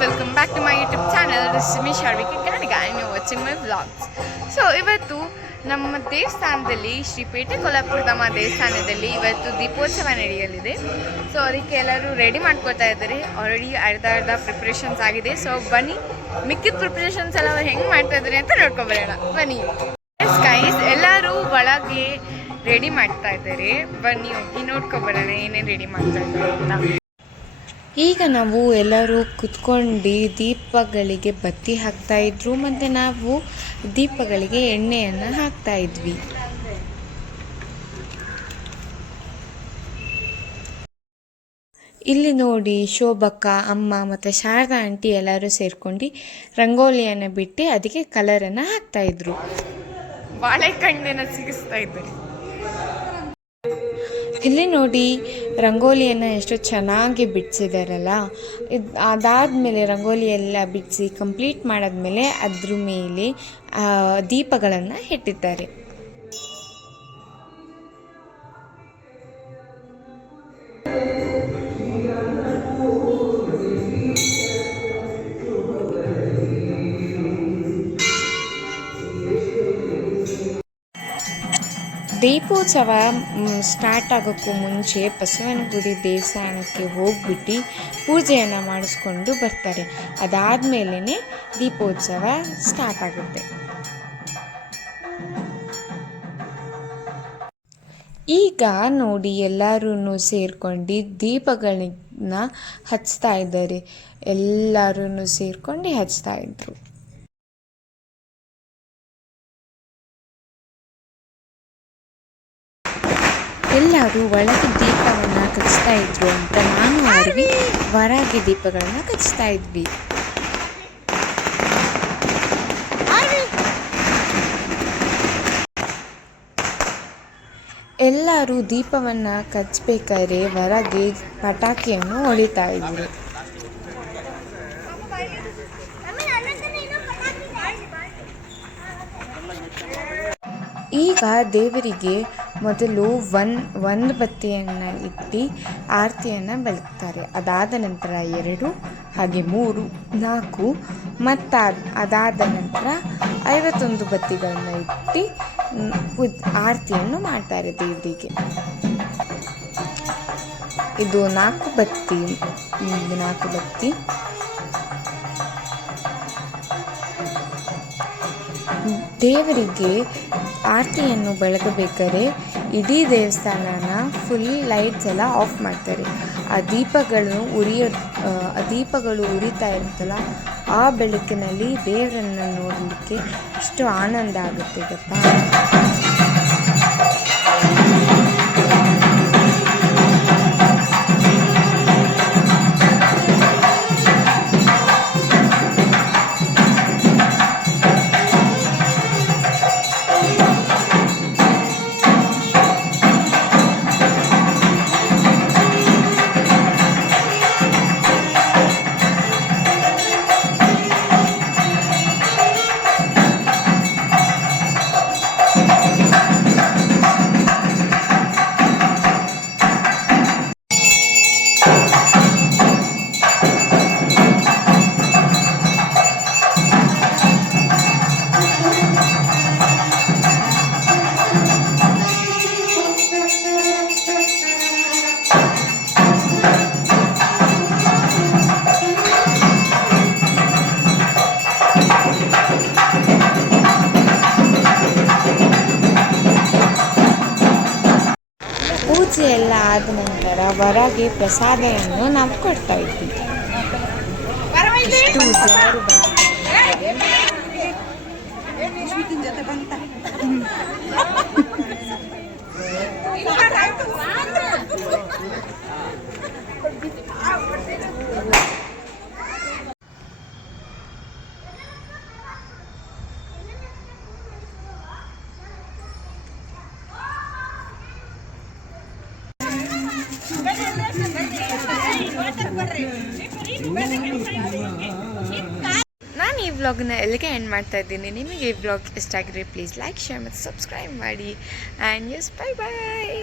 welcome back to my YouTube channel. This is me Sharvika Kanaga and you're watching my vlogs. So ಇವತ್ತು ನಮ್ಮ ದೇವಸ್ಥಾನದಲ್ಲಿ ಶ್ರೀ ಪೇಟೆ ಕೊಲ್ಲಾಪುರದಮ್ಮ ದೇವಸ್ಥಾನದಲ್ಲಿ ಇವತ್ತು ದೀಪೋತ್ಸವ ನಡೆಯಲಿದೆ. ಸೊ ಅದಕ್ಕೆ ಎಲ್ಲರೂ ರೆಡಿ ಮಾಡ್ಕೋತಾ ಇದ್ದಾರೆ. ಆಲ್ರೆಡಿ ಅರ್ಧ ಪ್ರಿಪ್ರೇಷನ್ಸ್ ಆಗಿದೆ. ಸೊ ಬನ್ನಿ ಮಿಕ್ಕಿದ ಪ್ರಿಪ್ರೇಷನ್ಸ್ ಎಲ್ಲ ಹೆಂಗೆ ಮಾಡ್ತಾ ಇದ್ದಾರೆ ಅಂತ ನೋಡ್ಕೊಂಬರೋಣ ಬನ್ನಿ. ಗೈಸ್ ಎಲ್ಲರೂ ಒಳಗೆ ರೆಡಿ ಮಾಡ್ತಾ ಇದ್ದಾರೆ. ಬನ್ನಿ ಹೋಗಿ ನೋಡ್ಕೊಂಬರೋಣ ಏನೇನು ರೆಡಿ ಮಾಡ್ತಾ ಇದ್ದಾರೆ ಅಂತ. ಈಗ ನಾವು ಎಲ್ಲರೂ ಕುತ್ಕೊಂಡು ದೀಪಗಳಿಗೆ ಬತ್ತಿ ಹಾಕ್ತಾಯಿದ್ರು ಮತ್ತು ನಾವು ದೀಪಗಳಿಗೆ ಎಣ್ಣೆಯನ್ನು ಹಾಕ್ತಾಯಿದ್ವಿ. ಇಲ್ಲಿ ನೋಡಿ ಶೋಭಕ್ಕ ಅಮ್ಮ ಮತ್ತು ಶಾರದಾ ಆಂಟಿ ಎಲ್ಲರೂ ಸೇರ್ಕೊಂಡು ರಂಗೋಲಿಯನ್ನು ಬಿಟ್ಟು ಅದಕ್ಕೆ ಕಲರನ್ನು ಹಾಕ್ತಾಯಿದ್ರು. ಬಾಳೆಕಂಡನ್ನು ಸಿಗಿಸ್ತಾ ಇದ್ದಾರೆ. ಇಲ್ಲಿ ನೋಡಿ ರಂಗೋಲಿಯನ್ನು ಎಷ್ಟು ಚೆನ್ನಾಗಿ ಬಿಡಿಸಿದಾರಲ್ಲ. ಅದಾದಮೇಲೆ ರಂಗೋಲಿ ಎಲ್ಲ ಬಿಡಿಸಿ ಕಂಪ್ಲೀಟ್ ಮಾಡಾದ್ಮೇಲೆ ಅದ್ರ ಮೇಲೆ ದೀಪಗಳನ್ನು ಇಟ್ಟಿದ್ದಾರೆ. ದೀಪೋತ್ಸವ ಸ್ಟಾರ್ಟ್ ಆಗೋಕ್ಕೂ ಮುಂಚೆ ಬಸವನಗುಡಿ ದೇವಸ್ಥಾನಕ್ಕೆ ಹೋಗ್ಬಿಟ್ಟು ಪೂಜೆಯನ್ನು ಮಾಡಿಸ್ಕೊಂಡು ಬರ್ತಾರೆ. ಅದಾದಮೇಲೆ ದೀಪೋತ್ಸವ ಸ್ಟಾರ್ಟ್ ಆಗುತ್ತೆ. ಈಗ ನೋಡಿ ಎಲ್ಲರೂ ಸೇರ್ಕೊಂಡು ದೀಪಗಳನ್ನ ಹಚ್ತಾ ಇದ್ದಾರೆ. ಎಲ್ಲರೂ ಸೇರ್ಕೊಂಡು ಹಚ್ತಾ ಇದ್ರು. ಎಲ್ಲರೂ ಒಳಗೆ ದೀಪವನ್ನು ಕಚ್ತಾ ಇದ್ರು ಅಂತ ನಾನು ಅರಿವಿ ಹೊರಗೆ ದೀಪಗಳನ್ನು ಕಚ್ತಾ ಇದ್ವಿ. ಎಲ್ಲರೂ ದೀಪವನ್ನು ಕಚ್ಚಬೇಕಾದ್ರೆ ಹೊರಗೆ ಪಟಾಕಿಯನ್ನು ಹೊಡಿತಾ ಇದ್ರು. ಈಗ ದೇವರಿಗೆ ಮೊದಲು ಒಂದು ಬತ್ತಿಯನ್ನು ಇಟ್ಟು ಆರತಿಯನ್ನು ಬೆಳಗ್ತಾರೆ. ಅದಾದ ನಂತರ 2 ಹಾಗೆ 3 4 ಮತ್ತು ಅದಾದ ನಂತರ 51 ಬತ್ತಿಗಳನ್ನು ಇಟ್ಟು ಆರತಿಯನ್ನು ಮಾಡ್ತಾರೆ ದೇವರಿಗೆ. ಇದು 4 ಬತ್ತಿ. ದೇವರಿಗೆ ಆರತಿಯನ್ನು ಬೆಳಗಬೇಕಾದ್ರೆ ಇಡೀ ದೇವಸ್ಥಾನನ ಫುಲ್ ಲೈಟ್ಸ್ ಎಲ್ಲ ಆಫ್ ಮಾಡ್ತಾರೆ. ಆ ದೀಪಗಳು ಉರಿತಾ ಇರುತ್ತಲ್ಲ, ಆ ಬೆಳಕಿನಲ್ಲಿ ದೇವರನ್ನು ನೋಡಲಿಕ್ಕೆ ಎಷ್ಟು ಆನಂದ ಆಗುತ್ತೆ ಗೊತ್ತಾ. ಪೂಜೆ ಎಲ್ಲ ಆದ ನಂತರ ಹೊರಗೆ ಪ್ರಸಾದವನ್ನು ನಾವು ಕೊಡ್ತಾ ಇದ್ವಿ. ಇಷ್ಟು ಜನರು ನಾನು ಈ ವ್ಲಾಗ್ನ ಎಲ್ಲಿಗೆ ಎಂಡ್ ಮಾಡ್ತಾ ಇದ್ದೀನಿ. ನಿಮಗೆ ಈ ವ್ಲಾಗ್ ಇಷ್ಟ ಆಗಿದ್ರೆ ಪ್ಲೀಸ್ ಲೈಕ್ ಶೇರ್ ಮತ್ತು ಸಬ್ಸ್ಕ್ರೈಬ್ ಮಾಡಿ. And yes bye bye.